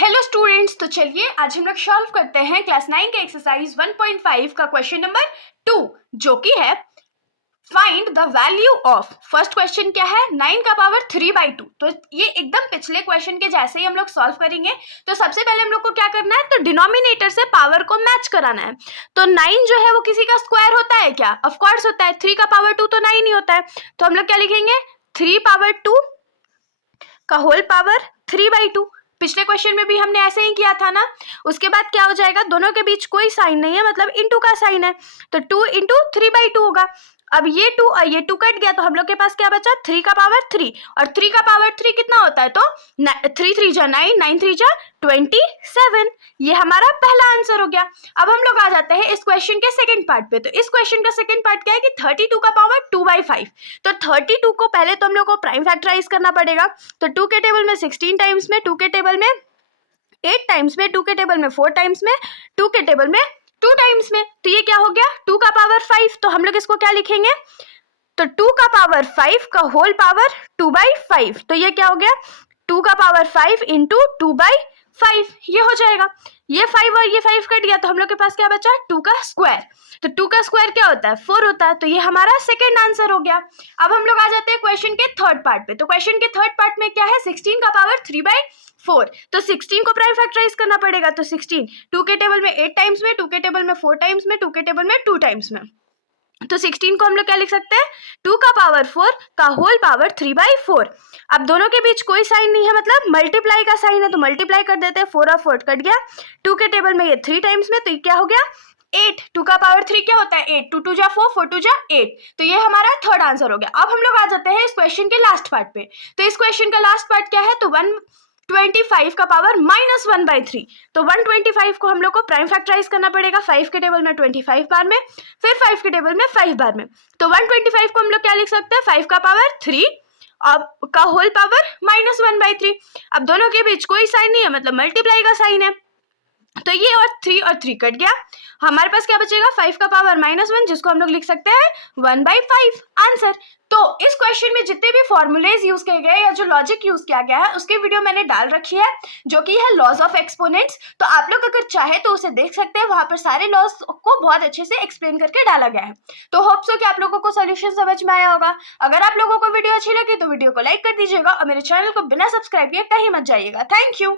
Hello students, तो चलिए आज हम लोग सॉल्व करते हैं क्लास 9 के एक्सरसाइज 1.5 का क्वेश्चन नंबर 2, जो कि है find the value of. First question क्या है, 9 का पावर 3/2। तो ये एकदम पिछले क्वेश्चन के जैसे ही हम लोग सॉल्व करेंगे। तो सबसे पहले हम लोग को क्या करना है, तो डिनोमिनेटर से पावर को मैच कराना है। तो 9 जो है वो किसी का स्क्वायर होता है क्या? ऑफ कोर्स होता है। 3 का पावर 2 तो 9 ही होता है। तो हम लोग क्या लिखेंगे, 3 पावर 2 का होल पावर 3/2। पिछले क्वेश्चन में भी हमने ऐसे ही किया था ना। उसके बाद क्या हो जाएगा, दोनों के बीच कोई साइन नहीं है, मतलब इनटू का साइन है, तो 2 इंटू 3/2 होगा। अब ये 2 और ये 2 कट गया, तो हम लोग के पास क्या बचा, 3 का पावर 3। और 3 का पावर 3 कितना होता है, तो 3 3 जा 9, 9 3 जा 27। ये हमारा पहला आंसर हो गया। अब हम लोग आ जाते हैं इस क्वेश्चन के सेकंड पार्ट पे। तो इस क्वेश्चन का सेकंड पार्ट क्या है कि 32 का पावर 2/5। तो 32 को पहले तो हम लोग को प्राइम फैक्टराइज करना पड़ेगा। तो 2 के टेबल में 16 टाइम्स में, 2 के टेबल में 8 टाइम्स में, 2 के टेबल में 4 टाइम्स में, 2 के टेबल में 2 टाइम्स में। तो ये क्या हो गया, 2 का पावर 5। तो हम लोग इसको क्या लिखेंगे, तो 2 का पावर 5 का होल पावर 2/5। तो ये क्या हो गया, 2 का पावर 5 इंटू 2/5, ये हो जाएगा। ये 5 और ये 5 कट गया, तो हम लोग के पास क्या बचा, 2 का स्क्वायर। तो 2 का स्क्वायर क्या होता है, 4 होता है। तो ये हमारा सेकंड आंसर हो गया। अब हम लोग आ जाते हैं क्वेश्चन के थर्ड पार्ट पे। तो क्वेश्चन के थर्ड पार्ट में क्या है, 16 का पावर 3/4। तो 16 को प्राइम फैक्टराइज करना पड़ेगा। तो 16 2 के टेबल में 8 टाइम्स में, 2 के टेबल में 4 टाइम्स में, 2 के टेबल में 2 टाइम्स में। तो 16 को हम लोग क्या लिख सकते हैं, 2 का पावर 4 का होल पावर 3/4। अब दोनों के बीच कोई साइन नहीं है, मतलब मल्टीप्लाई का साइन है, तो मल्टीप्लाई कर देते हैं। 4 और 4 कट गया, 2 के टेबल में ये 3 टाइम्स में, तो ये क्या हो गया 8। 2 का पावर 3 क्या होता है, 8। 2 2 जा 4, 4 2 जा 8। तो ये हमारा थर्ड आंसर हो गया। अब हम लोग आ जाते हैं इस क्वेश्चन के लास्ट पार्ट पे। तो इस क्वेश्चन का लास्ट पार्ट क्या है, तो 125 का पावर -1/3। तो 125 को हम लोग को प्राइम फैक्टराइज करना पड़ेगा। 5 के टेबल में 25 बार में, फिर 5 के टेबल में 5 बार में। तो 125 को हम लोग क्या लिख सकते हैं, 5 का पावर 3 अब का होल पावर -1/3। अब दोनों के बीच कोई साइन नहीं है, मतलब मल्टीप्लाई का साइन है। तो ये और 3 कट गया, हमारे पास क्या बचेगा, 5 का पावर -1, जिसको हम लोग लिख सकते हैं 1/5 आंसर। तो इस क्वेश्चन में जितने भी फॉर्मूलेज यूज किए गए या जो लॉजिक यूज किया गया है, उसकी वीडियो मैंने डाल रखी है, जो कि है लॉज ऑफ एक्सपोनेंट्स। तो आप लोग अगर चाहे तो उसे देख सकते हैं, वहां पर सारे लॉज को बहुत अच्छे से एक्सप्लेन करके डाला गया है। तो होप सो कि आप लोगों को सोल्यूशन समझ में आया होगा। अगर आप लोगों को वीडियो अच्छी लगी तो वीडियो को लाइक कर दीजिएगा और मेरे चैनल को बिना सब्सक्राइब किए कहीं मत जाइएगा। Thank you.